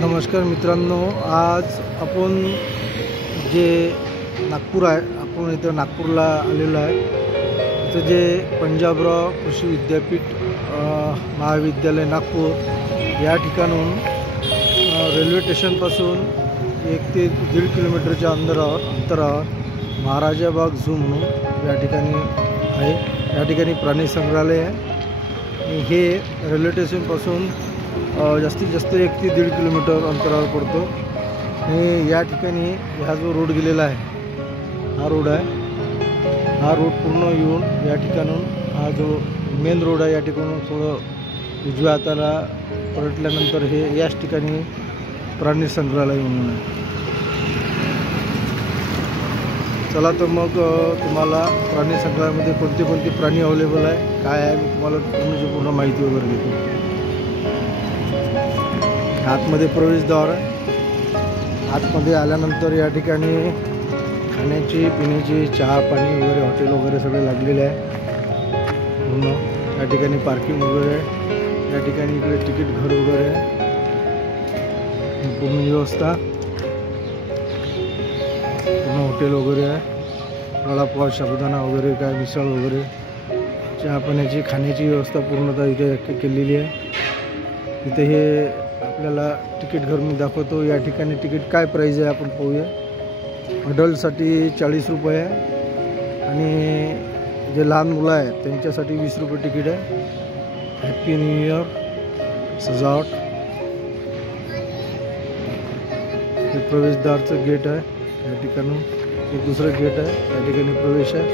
नमस्कार मित्रांनो, आज आपण जे नागपूर आहे, आपण इथं नागपूरला आलेलो आहे। इथं जे पंजाबराव कृषी विद्यापीठ महाविद्यालय नागपूर या ठिकाणून रेल्वे स्टेशनपासून 1 ते 1.5 किलोमीटरच्या अंतरावर महाराजा बाग झू म्हणून या ठिकाणी आहे। या ठिकाणी प्राणी संग्रहालय आहे। हे रेल्वे स्टेशनपासून जास्तीत जास्त 1 ते 1.5 किलोमीटर अंतरावर पडतो। आणि या ठिकाणी हा जो रोड गेलेला आहे, हा रोड आहे। हा रोड पूर्ण येऊन या ठिकाणून हा जो मेन रोड आहे, या ठिकाणून थोडं उजव्या हाताला पलटल्यानंतर हे याच ठिकाणी प्राणी संग्रहालय म्हणून आहे। चला तर मग तुम्हाला प्राणी संग्रहालयामध्ये कोणते कोणते प्राणी अवेलेबल आहे, काय आहे, मी तुम्हाला पूर्ण माहिती वगैरे देतो। आतमध्ये प्रवेशद्वार आहे। आतमध्ये आल्यानंतर या ठिकाणी खाण्याची पिण्याची चहा पाणी वगैरे हॉटेल वगैरे सगळे लागलेले आहे पूर्ण। या ठिकाणी पार्किंग वगैरे आहे। या ठिकाणी इकडे तिकीट घर वगैरे आहे, पूर्ण व्यवस्था, पूर्ण हॉटेल वगैरे आहे। वडापाव, साबुदाणा वगैरे, काय मिसळ वगैरे, चहा पाण्याची खाण्याची व्यवस्था पूर्णतः इथे केलेली आहे। इथे हे आपल्याला तिकीट घर मी दाखवतो। या ठिकाणी तिकीट काय प्राईज आहे आपण पाहूया। अडल्टसाठी 40 रुपये आहे आणि जे लहान मुलं आहेत त्यांच्यासाठी 20 रुपये तिकीट आहे। हॅपी न्यू इयर सजावट। हे प्रवेशद्वारचं गेट आहे। या ठिकाणून एक दुसरं गेट आहे, या ठिकाणी प्रवेश आहे।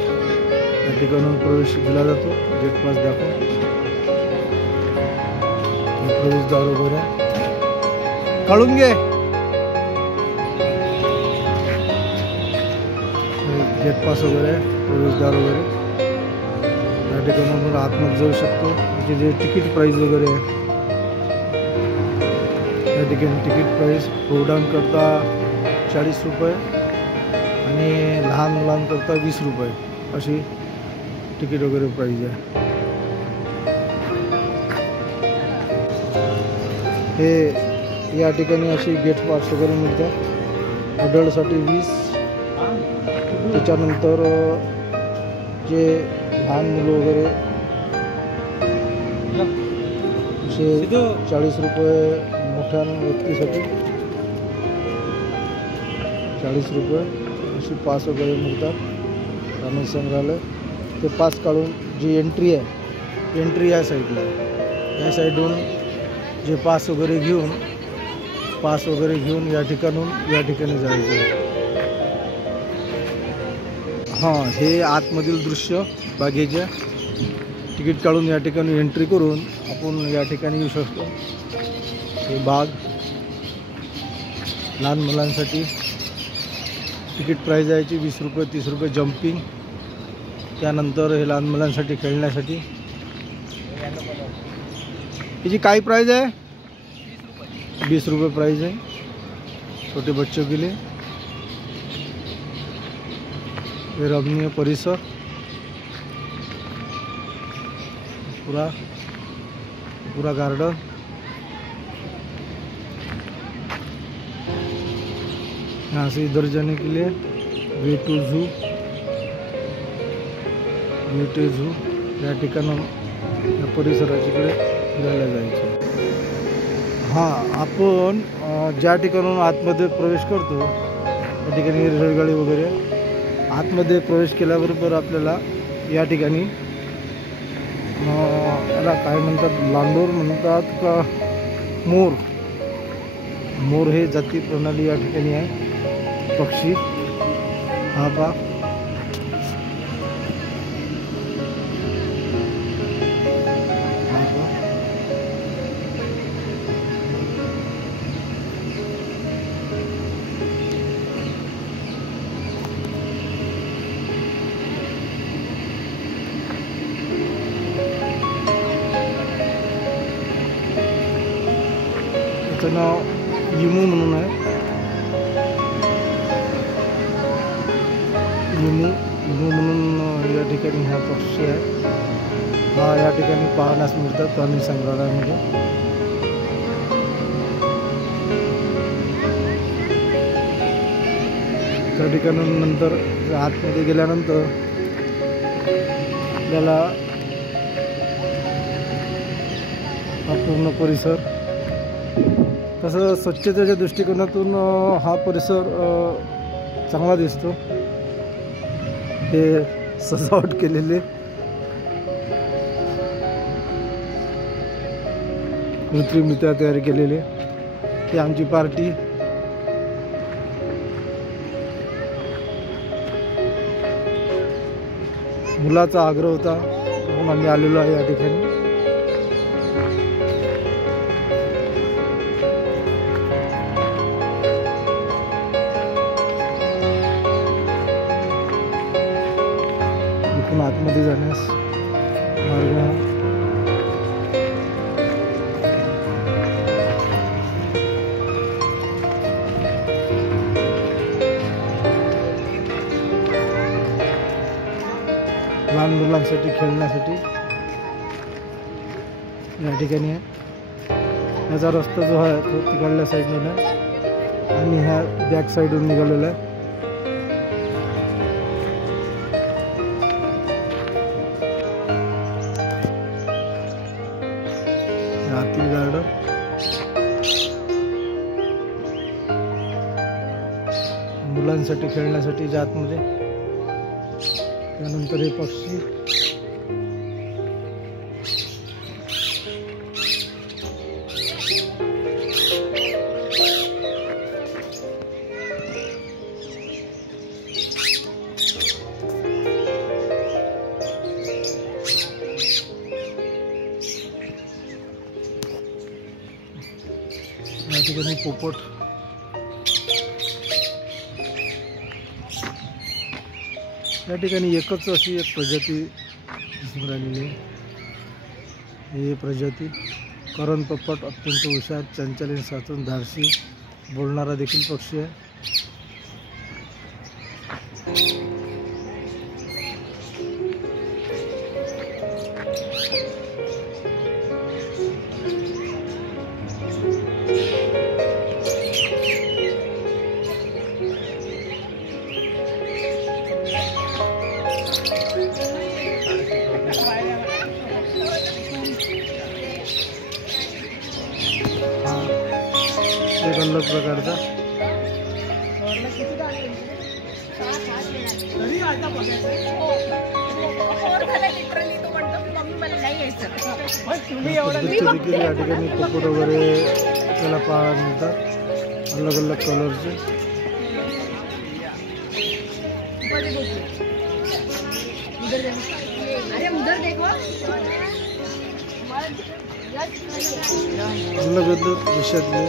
या ठिकाणून प्रवेश दिला जातो। गेट पास दाखव, प्रवेशद्वार वगैरे काढून घे। गेट पास वगैरे, प्रवेशद्वार वगैरे। या ठिकाणी आपण आतमध्ये जाऊ शकतो। म्हणजे जे तिकीट प्राईस वगैरे आहे, या ठिकाणी तिकीट प्राईस प्रौढांकरता 40 रुपये आणि लहान मुलांकरता 20 रुपये अशी तिकीट वगैरे प्राईज आहे। हे या ठिकाणी अशी गेट पास वगैरे मिळतात। अडल्टसाठी 20, त्याच्यानंतर जे लहान मुलं वगैरे असे 40 रुपये, मोठ्या व्यक्तीसाठी 40 रुपये अशी पास वगैरे मिळतात। प्राणी संग्रहालय ते पास काढून जी एंट्री आहे, एंट्री या साईडला आहे। या साईडून जे पास वगैरे घेऊन या ठिकाणी जायचं आहे। हां, हे आतमधील दृश्य बागेच्या। तिकीट काढून या ठिकाणी एंट्री करून आपण या ठिकाणी येऊ शकतो। हे बाग लहान मुलांसाठी तिकीट प्राईज आहे 20 रुपये, 30 रुपये जम्पिंग। त्यानंतर हे लहान मुलांसाठी खेळण्यासाठी याची काय प्राईज आहे? 20 रुपये प्राइस है छोटे बच्चों के लिए। ये रमणीय परिसर पूरा गार्डन। यहाँ से इधर जाने के लिए वे टू झू या ठिकाणी या परिसराकडे फिरायला जायचं। हां, आपण ज्या ठिकाणून आतमध्ये प्रवेश करतो त्या ठिकाणी रेल्वेगाडी वगैरे। आतमध्ये प्रवेश केल्याबरोबर आपल्याला या ठिकाणी याला काय म्हणतात, लांडोर म्हणतात का मोर हे जाती प्रणाली या ठिकाणी आहे। पक्षी हा पा नाव इमू म्हणून आहे। इमू म्हणून या ठिकाणी हा पक्षी आहे। हा या ठिकाणी पाहण्यास मिळतात प्राणी संग्रहालयामध्ये। त्या ठिकाणानंतर आतमध्ये गेल्यानंतर आपल्याला हा पूर्ण परिसर, तसं स्वच्छतेच्या दृष्टिकोनातून हा परिसर चांगला दिसतो. हे सजावट केलेले कृत्रिमरित्या तयार केलेले, ही आमची पार्टी. मुलाचा आग्रह होता म्हणून आम्ही आलेलो आहे या ठिकाणी. इथून आतमध्ये जाण्यास मार्ग हा. लहान मुलांसाठी खेळण्यासाठी या ठिकाणी आहे. याचा रस्ता जो आहे तो तिकडल्या साईडला आहे आणि ह्या बॅक साईडून निघालेला आहे. आतील गार्डन, मुलांसाठी खेळण्यासाठी आतमध्ये. त्यानंतर हे पक्षी, या ठिकाणी पोपट. या ठिकाणी एकच अशी एक प्रजाती दिसून राहिलेली आहे. ही प्रजाती करण पोपट अत्यंत हुशार, चंचल, साचून, धाडसी, बोलणारा देखील पक्षी आहे. एक अलग प्रकारचा देखील या ठिकाणी पोपट वगैरे त्याला पाहायला मिळतात, अलग अलग कलरचे. अलग अलग देशातले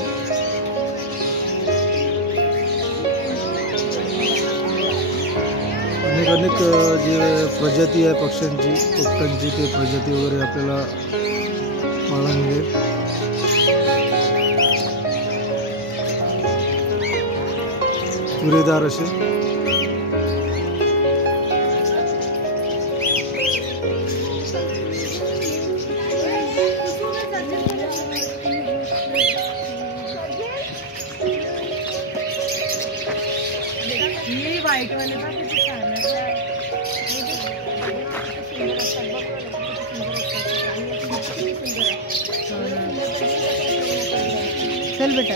अनेक जे प्रजाती आहे पक्ष्यांची, पोपटांची, ते प्रजाती वगैरे आपल्याला पाहायला मिळेल. तुरेदार असे व्हाईट वाले का किती छान आहे. चल बेटा.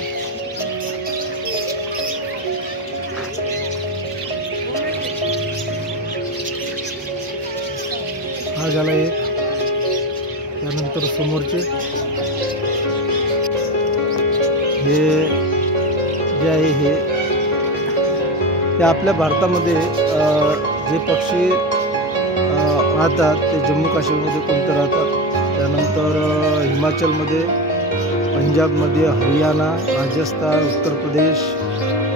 हा झाला एक. त्यानंतर समोरचे हे जे आहे हे ते आपल्या भारतामध्ये जे पक्षी राहतात ते जम्मू काश्मीरमध्ये कोणते राहतात, त्यानंतर हिमाचलमध्ये, पंजाबमध्ये, हरियाणा, राजस्थान, उत्तर प्रदेश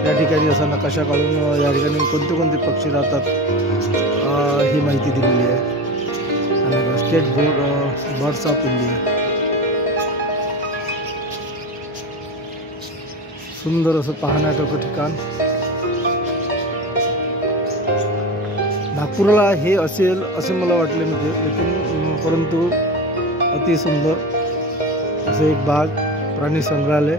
या ठिकाणी असा नकाशा काढून या ठिकाणी कोणते कोणते पक्षी राहतात ही माहिती दिलेली आहे. आणि स्टेट बर्ड्स ऑफ इंडिया. सुंदर असं पाहण्यासारखं ठिकाण. नागपूरला हे असेल असे मला वाटले नव्हते, परंतु अति सुंदर असे एक बाग, प्राणी संग्रहालय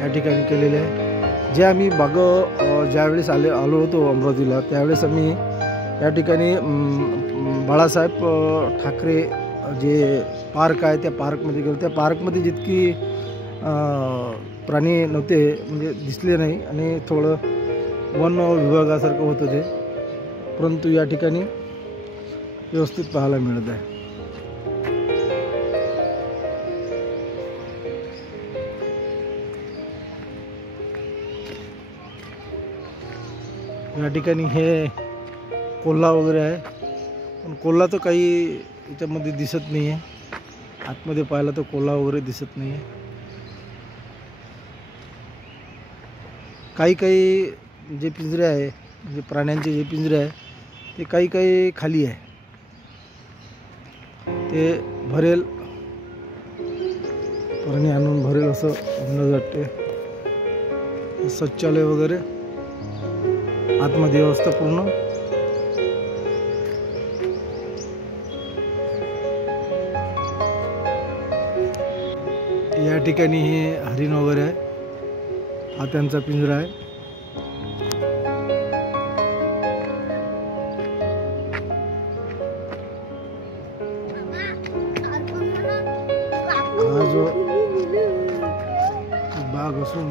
या ठिकाणी केलेले आहे. जे आम्ही ज्यावेळेस आलो होतो अमरावतीला, त्यावेळेस आम्ही या ठिकाणी बाळासाहेब ठाकरे जे पार्क आहे त्या पार्कमध्ये गेलो. त्या पार्कमध्ये जितकी प्राणी नव्हते, म्हणजे दिसले नाही, आणि थोडं वन विभागासारखं होतं ते, परंतु या ठिकाणी व्यवस्थित पाहायला मिळत आहे. या ठिकाणी हे कोल्हा वगैरे आहे, पण कोल्हा तर काही याच्यामध्ये दिसत नाही आहे. आतमध्ये पाहिलं तर कोल्हा वगैरे दिसत नाही आहे. काही जे पिंजरे आहे, म्हणजे प्राण्यांचे जे पिंजरे आहे ते काही खाली आहे. ते भरेल, प्राणी आणून भरेल असं अंदाज वाटते. शौचालय वगैरे आतमध्ये व्यवस्था पूर्ण. या ठिकाणी हे हरिण वगैरे आहे, हा त्यांचा पिंजरा आहे. हा जो बाग असून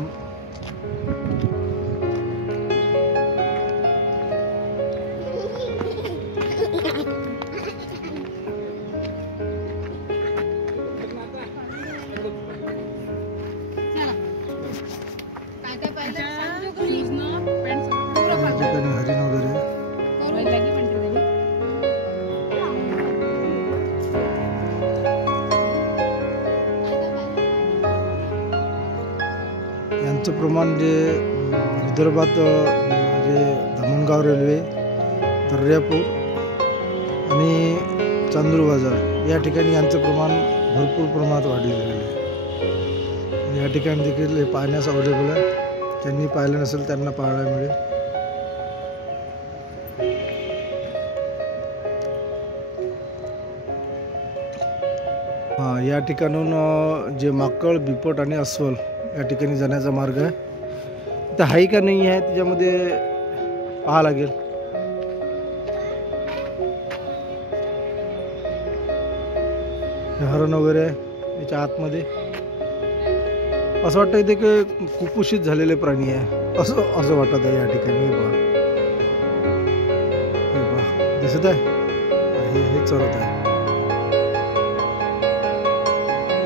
हरिण वगैरे यांचं प्रमाण जे विदर्भात जे धामणगाव रेल्वे, दर्यापूर आणि चांदूर बाजार या ठिकाणी यांचं प्रमाण भरपूर प्रमाणात वाढलेलं आहे. या ठिकाणी देखील हे पाहण्यास अवेलेबल आहे. ज्यांनी पाहिलं नसेल त्यांना पाहायला मिळेल. या ठिकाणून जे माकड, बिबट आणि अस्वल या ठिकाणी जाण्याचा मार्ग आहे. तर हाही का नाही आहे त्याच्यामध्ये पाहावं लागेल. हरण वगैरे याच्या आतमध्ये असं वाटतं इथे की कुपोषित झालेले प्राणी आहे असं वाटत आहे. या ठिकाणी हे पहा दिसत आहे, हे चरत आहे.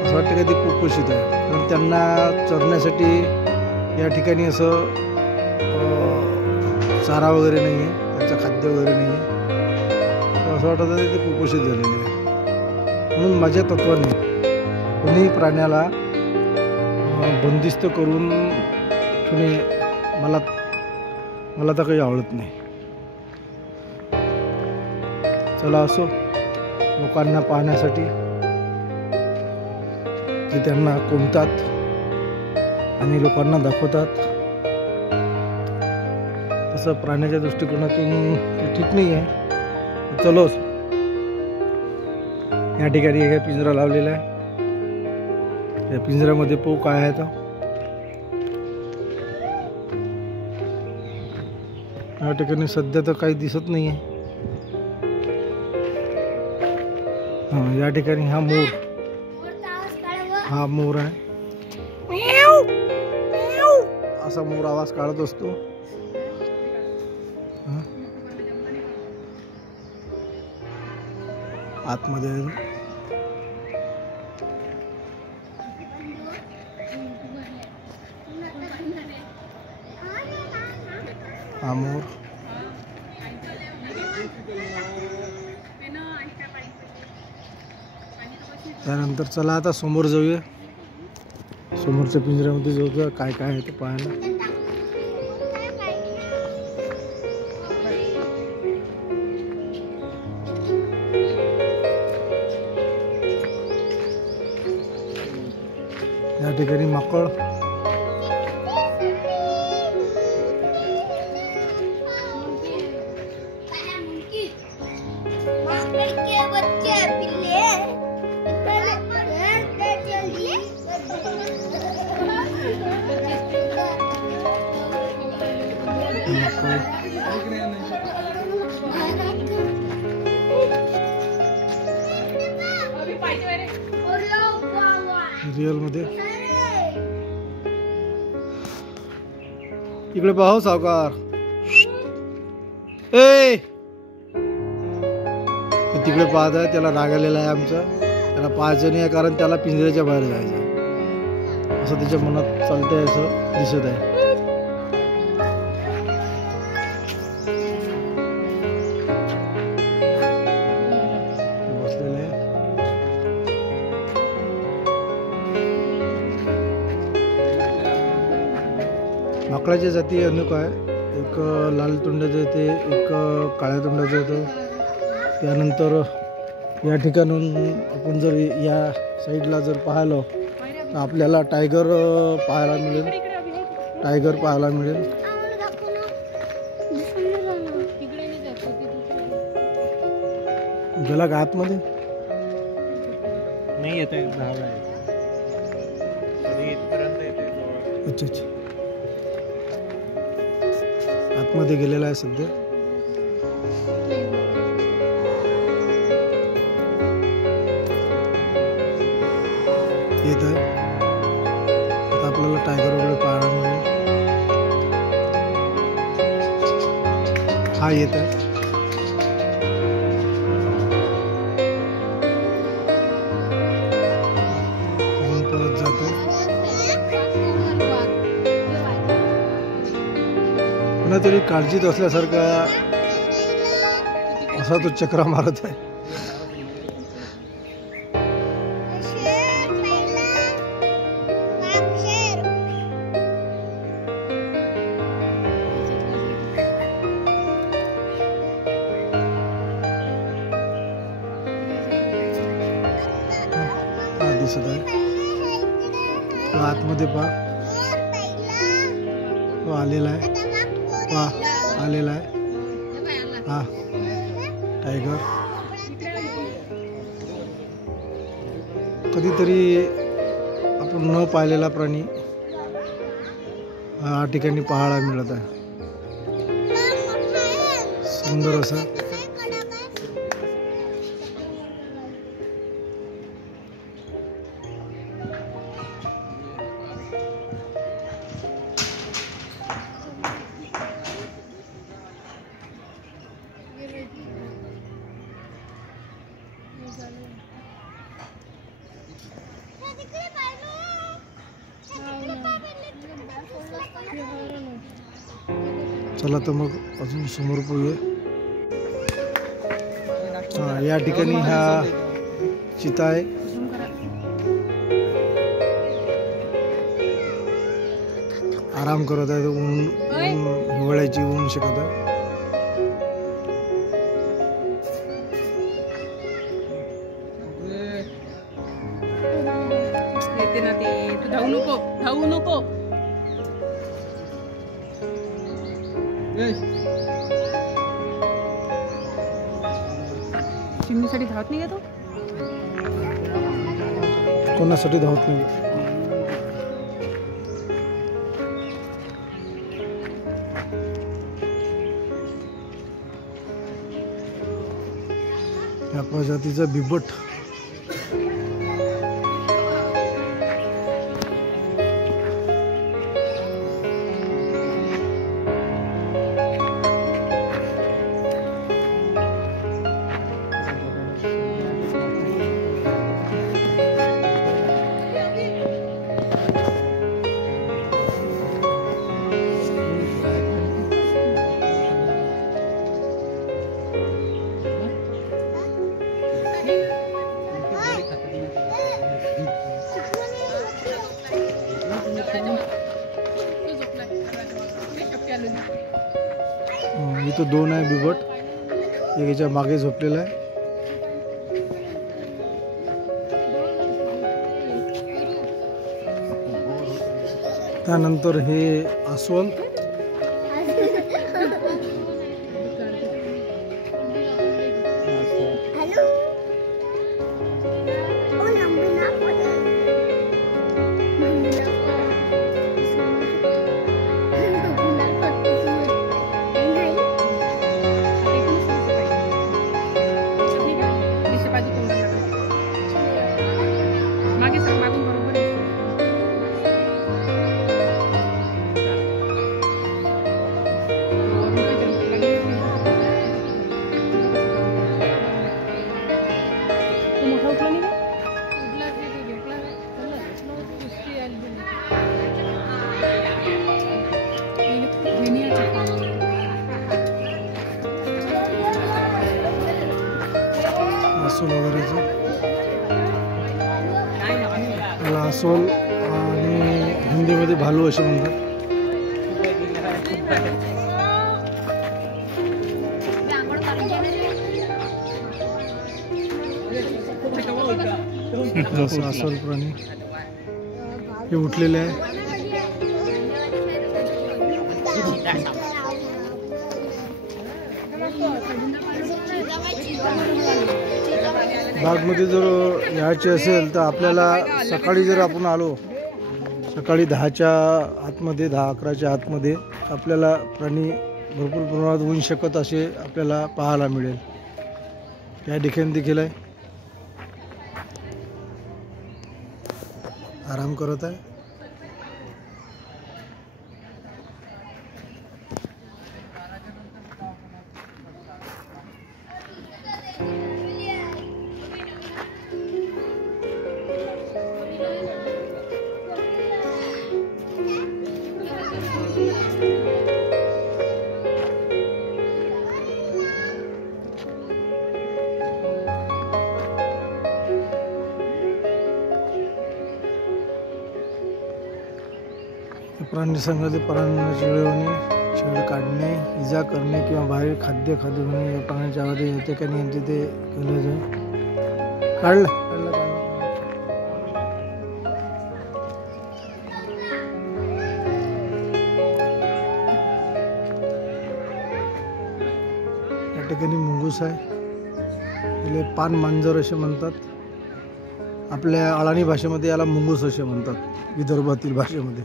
असं वाटतं की ते कुपोषित आहे, कारण त्यांना चरण्यासाठी या ठिकाणी असं चारा वगैरे नाही आहे, त्यांचं खाद्य वगैरे नाही आहे. असं वाटत आहे ते कुपोषित झालेले आहे. म्हणून माझ्या तत्वाने कोणीही प्राण्याला बंदिस्त करून ठेवणे मला तर काही आवडत नाही. चला असो, लोकांना पाहण्यासाठी ते त्यांना कोंबतात आणि लोकांना दाखवतात, तसं प्राण्याच्या दृष्टिकोनातून ते ठीक नाही आहे. चलो, या ठिकाणी एक पिंजरा लावलेला आहे. या पिंजऱ्यामध्ये पाहू काय आहे तर. या ठिकाणी सध्या तर काही दिसत नाही आहे. या ठिकाणी हा मोर आहे. असा मोर आवाज काढत असतो. आतमध्ये हा मोर. त्यानंतर चला आता समोर जाऊया. समोरच्या पिंजऱ्यामध्ये जाऊया, काय काय आहे ते पाहायला. या ठिकाणी माकड, रिअल मध्ये. इकडे पाहू सावकार. ए तिकडे पाहत आहे, त्याला राग आलेला आहे आमचा. त्याला पाहायचं नाही आहे कारण त्याला पिंजऱ्याच्या बाहेर जायचं आहे असं त्याच्या मनात चालतंय असं दिसत आहे. बसलेले आहे. माकडाच्या जाती अनेक आहे. एक लाल तोंडाचं येते, एक काळ्या तोंडाचं येतं. त्यानंतर या ठिकाणून आपण जर या साईडला जर पाहिलं तर आपल्याला टायगर पाहायला मिळेल. टायगर पाहायला मिळेल. गेला का आतमध्ये? नाही येत आहे, धावला आहे. अच्छा अच्छा, आतमध्ये गेलेला आहे सध्या. येत आहे. आता आपल्याला टायगर वगैरे पाहायला मिळेल. हा येत आहे. परत जातो. पुन्हा तरी काळजीत असल्यासारखा असा तो चक्रा मारत आहे. दिसत आहे. आतमध्ये पहा, आलेला आहे. पहा आलेला आहे. हा टायगर. कधीतरी आपण न पाहिलेला प्राणी या ठिकाणी पाहायला मिळत आहे. सुंदर असा. चला तर मग अजून समोर पोहूया. या ठिकाणी हा चिता आहे. आराम करत आहे. ऊन हिवाळ्याची ऊन शिकत आहे. धावू नको, धावू नको. चिमणीसाठी धावत नाही का तो? कोणासाठी धावत नाही? या प्रजातीचा बिबट. इथं दोन आहे बिबट. एक याच्या मागे झोपलेला आहे. त्यानंतर हे अस्वल. मागे सर मागून बरोबर अस्वल आणि हिंदीमध्ये भालू असे म्हणतात. जसं अस्वल प्राणी हे उठलेले आहे. बागमध्ये जर यायचे असेल तर आपल्याला सकाळी जर आपण आलो, सकाळी 10च्या आतमध्ये, 10-11च्या आतमध्ये आपल्याला प्राणी भरपूर प्रमाणात होऊ शकत असे आपल्याला पाहायला मिळेल. या ठिकाणी देखील आहे, आराम करत आहे. प्राणी संघाचे प्राण्यांची मिळवणे, छेड काढणे, इजा करणे किंवा बाहेर खाद्य होणे या प्राण्यांच्या आवाज या ठिकाणी यांचे ते केलं जाईल. काढलं या ठिकाणी मुंगूस आहे. याला पान मांजर असे म्हणतात. आपल्या अळाणी भाषेमध्ये याला मुंगूस असे म्हणतात, विदर्भातील भाषेमध्ये.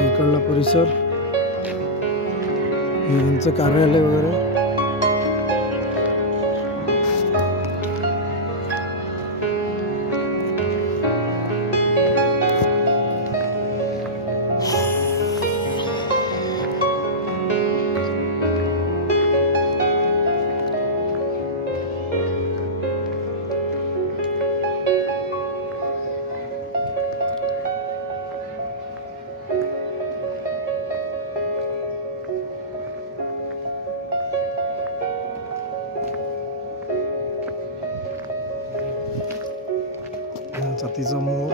इकडला परिसर, यांचं कार्यालय वगैरे. जातीचा मोर.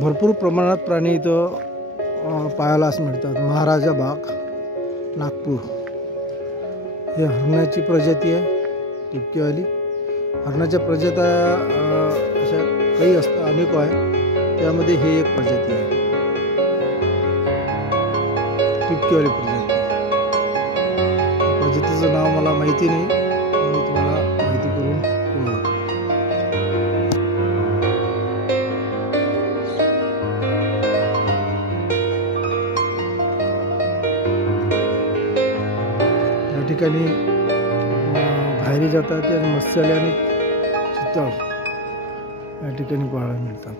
भरपूर प्रमाणात प्राणी इथं पाहायलाच मिळतात. महाराजा बाग, नागपूर. हे हरणाची प्रजाती आहे, टिपकेवाली. हरणाच्या प्रजात्या अशा काही असतात, अनेक आहे. त्यामध्ये हे एक प्रजाती आहे, टिपकेवाली प्रजाती. प्रजातीचं नाव मला माहिती नाही, मी तुम्हाला माहिती करून कळवतो. या ठिकाणी बाहेरी जातात आणि मत्स्यालय आणि चितळ या ठिकाणी पाहायला मिळतात.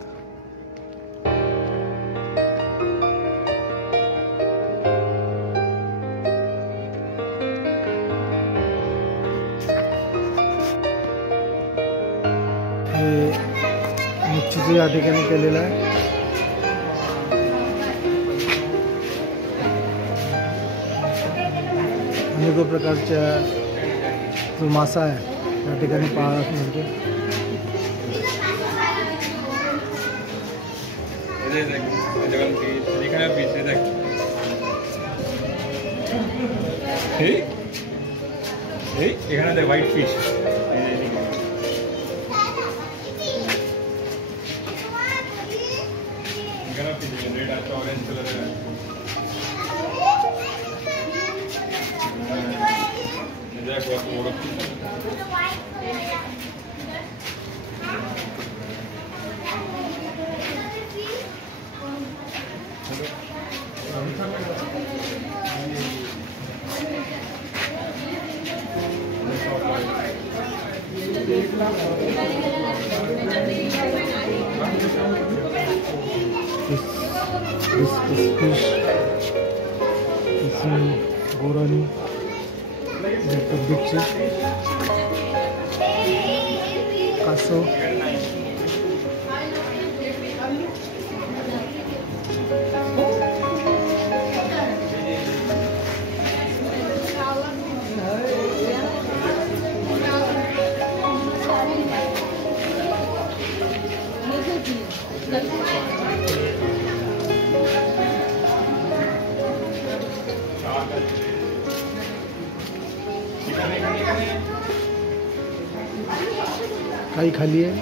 हे मच्छीचं या ठिकाणी केलेलं आहे. अनेक प्रकारच्या जो मासा आहे या ठिकाणी पाहायला मिळतो. এখানে হোয়াইট ফিশ रेड आता ऑरेंज कलर है This fish is gorani, the beach, kaso. काही खाली आहे,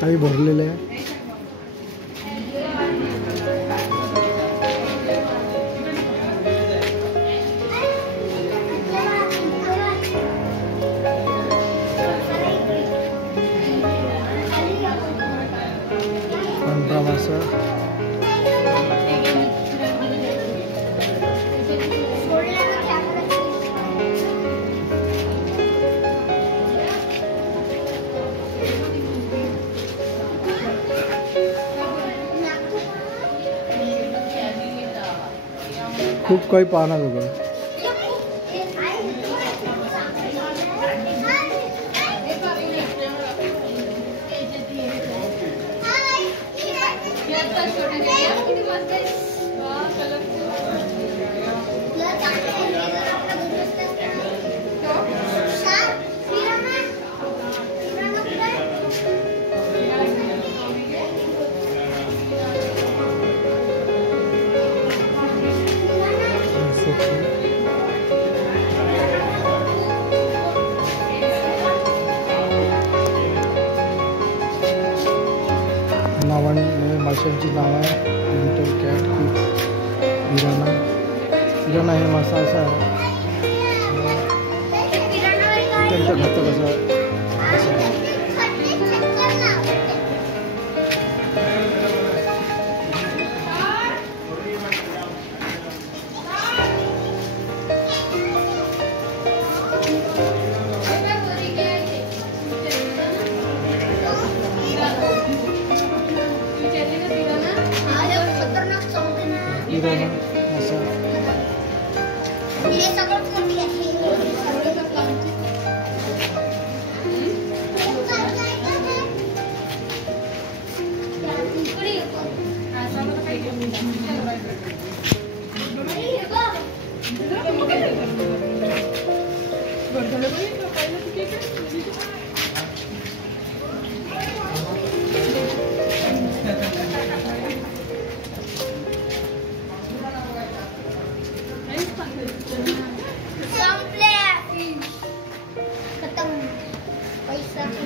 काही भरलेलं आहे. पांढरा मासा, खूप काही पाहण्याजोगं आहे. नावाने माशांची नाव आहे. Winter cat, पिराना. पिराना हे मासा असा आहे अत्यंत घातक असा मासा आहे. पिराना मासा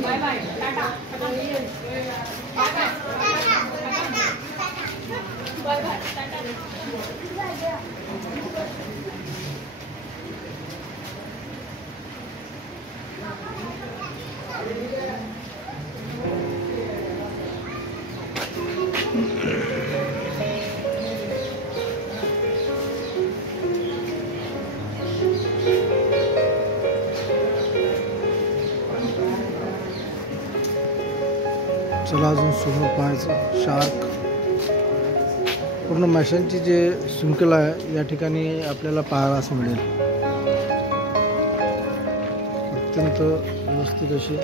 bye bye tata bye bye tata. चला अजून समोर पाहायचं शार्क. पूर्ण माशांची जे शृंखला आहे या ठिकाणी आपल्याला पाहायला मिळेल. अत्यंत व्यवस्थित अशी